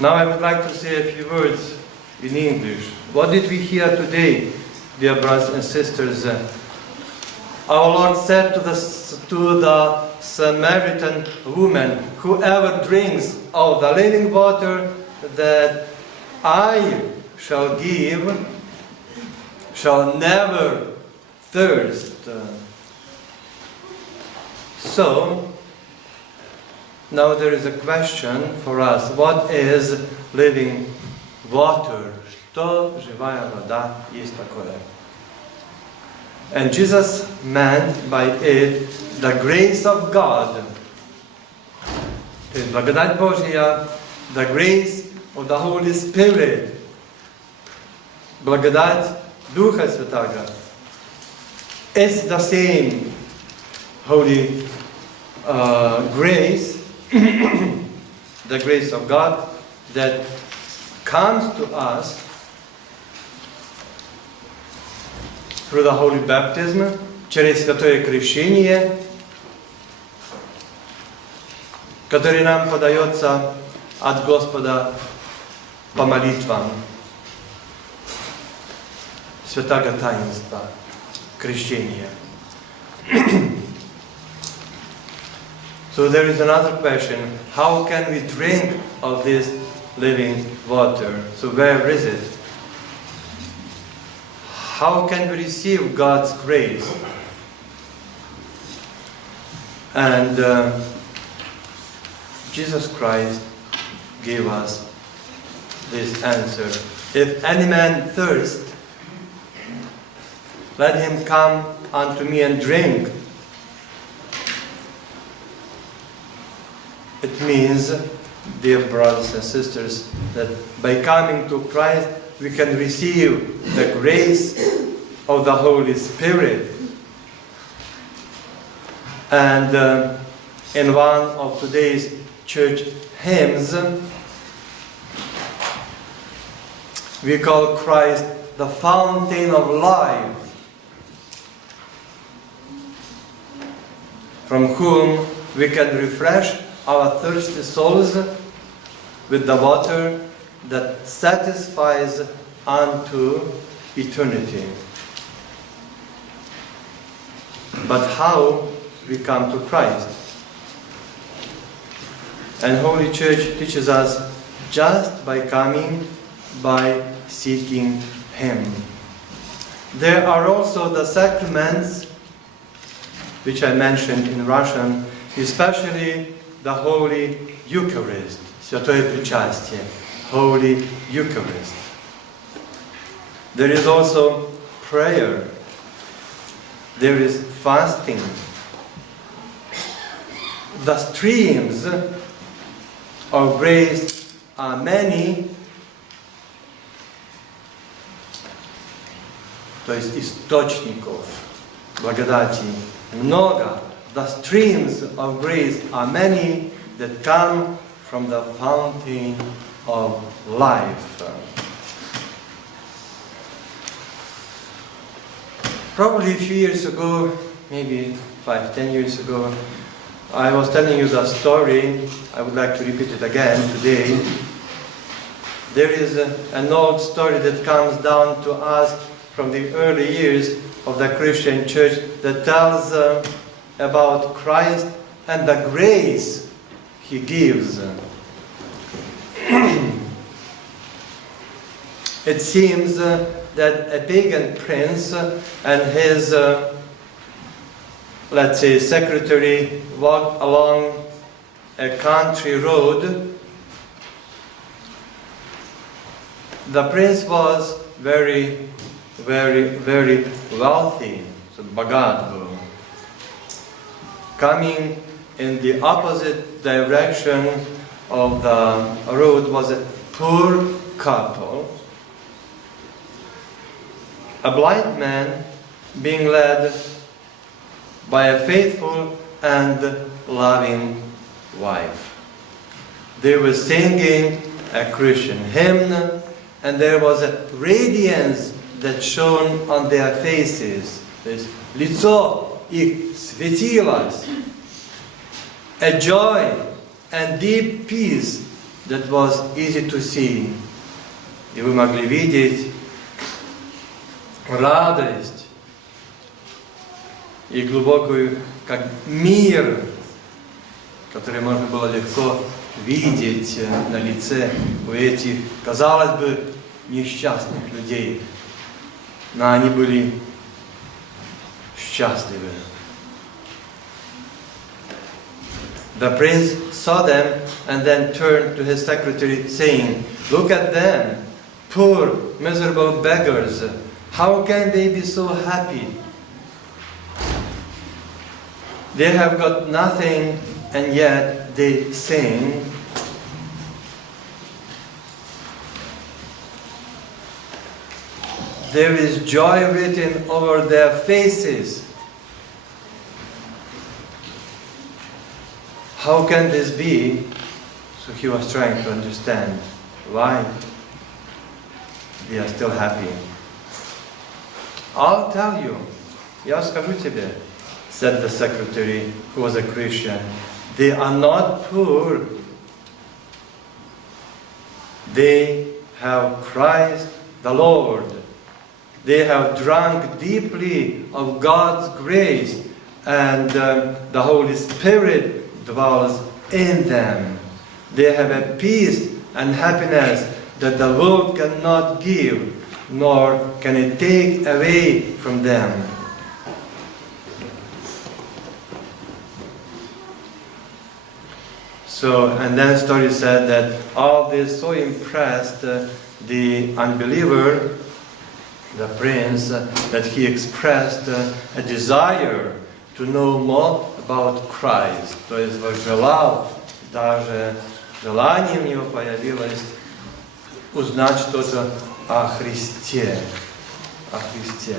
Now I would like to say a few words in English. What did we hear today, dear brothers and sisters? Our Lord said to the Samaritan woman, "Whoever drinks of the living water that I shall give shall never thirst." So, now there is a question for us. What is living water? Что живая вода есть такое? And Jesus meant by it the grace of God. То есть благодать Божья, the grace of the Holy Spirit. Благодать Духа Святаго. It's the same Holy grace, the grace of God that comes to us through the Holy Baptism, через святое крещение, который нам подается от Господа по молитвам. Святаго таинства, крещения. So there is another question. How can we drink of this living water? So where is it? How can we receive God's grace? And Jesus Christ gave us this answer. If any man thirst, let him come unto me and drink. It means, dear brothers and sisters, that by coming to Christ, we can receive the grace of the Holy Spirit. And in one of today's church hymns, we call Christ the fountain of life, from whom we can refresh our thirsty souls with the water that satisfies unto eternity. But how we come to Christ? And Holy Church teaches us just by coming, by seeking Him. There are also the sacraments, which I mentioned in Russian, especially the Holy Eucharist, Святое Причастие, Holy Eucharist. There is also prayer. There is fasting. The streams of grace are many, то есть источников благодати много. The streams of grace are many that come from the fountain of life. Probably a few years ago, maybe 5-10 years ago, I was telling you the story. I would like to repeat it again today. There is an old story that comes down to us from the early years of the Christian church that tells about Christ and the grace He gives. It seems that a pagan prince and his, let's say, secretary walked along a country road. The prince was very, very, very wealthy, so богат был. Coming in the opposite direction of the road was a poor couple. A blind man being led by a faithful and loving wife. They were singing a Christian hymn, and there was a radiance that shone on their faces. This лицо их светилось. A joy and deep peace that was easy to see. И вы могли видеть радость и глубокую, как мир, который можно было легко видеть на лице у этих, казалось бы, несчастных людей. Но они были счастливы. The prince saw them and then turned to his secretary, saying, "Look at them, poor, miserable beggars. How can they be so happy? They have got nothing, and yet they sing." There is joy written over their faces. How can this be? So he was trying to understand why they are still happy. "I'll tell you, я скажу тебе," said the secretary, who was a Christian. "They are not poor. They have Christ the Lord. They have drunk deeply of God's grace, and the Holy Spirit dwells in them. They have a peace and happiness that the world cannot give, nor can it take away from them." So, and then the story said that all this so impressed the unbeliever, the prince, that he expressed a desire to know more about Christ. То есть желал, даже желание у него появилось узнать что-то о Христе. О Христе.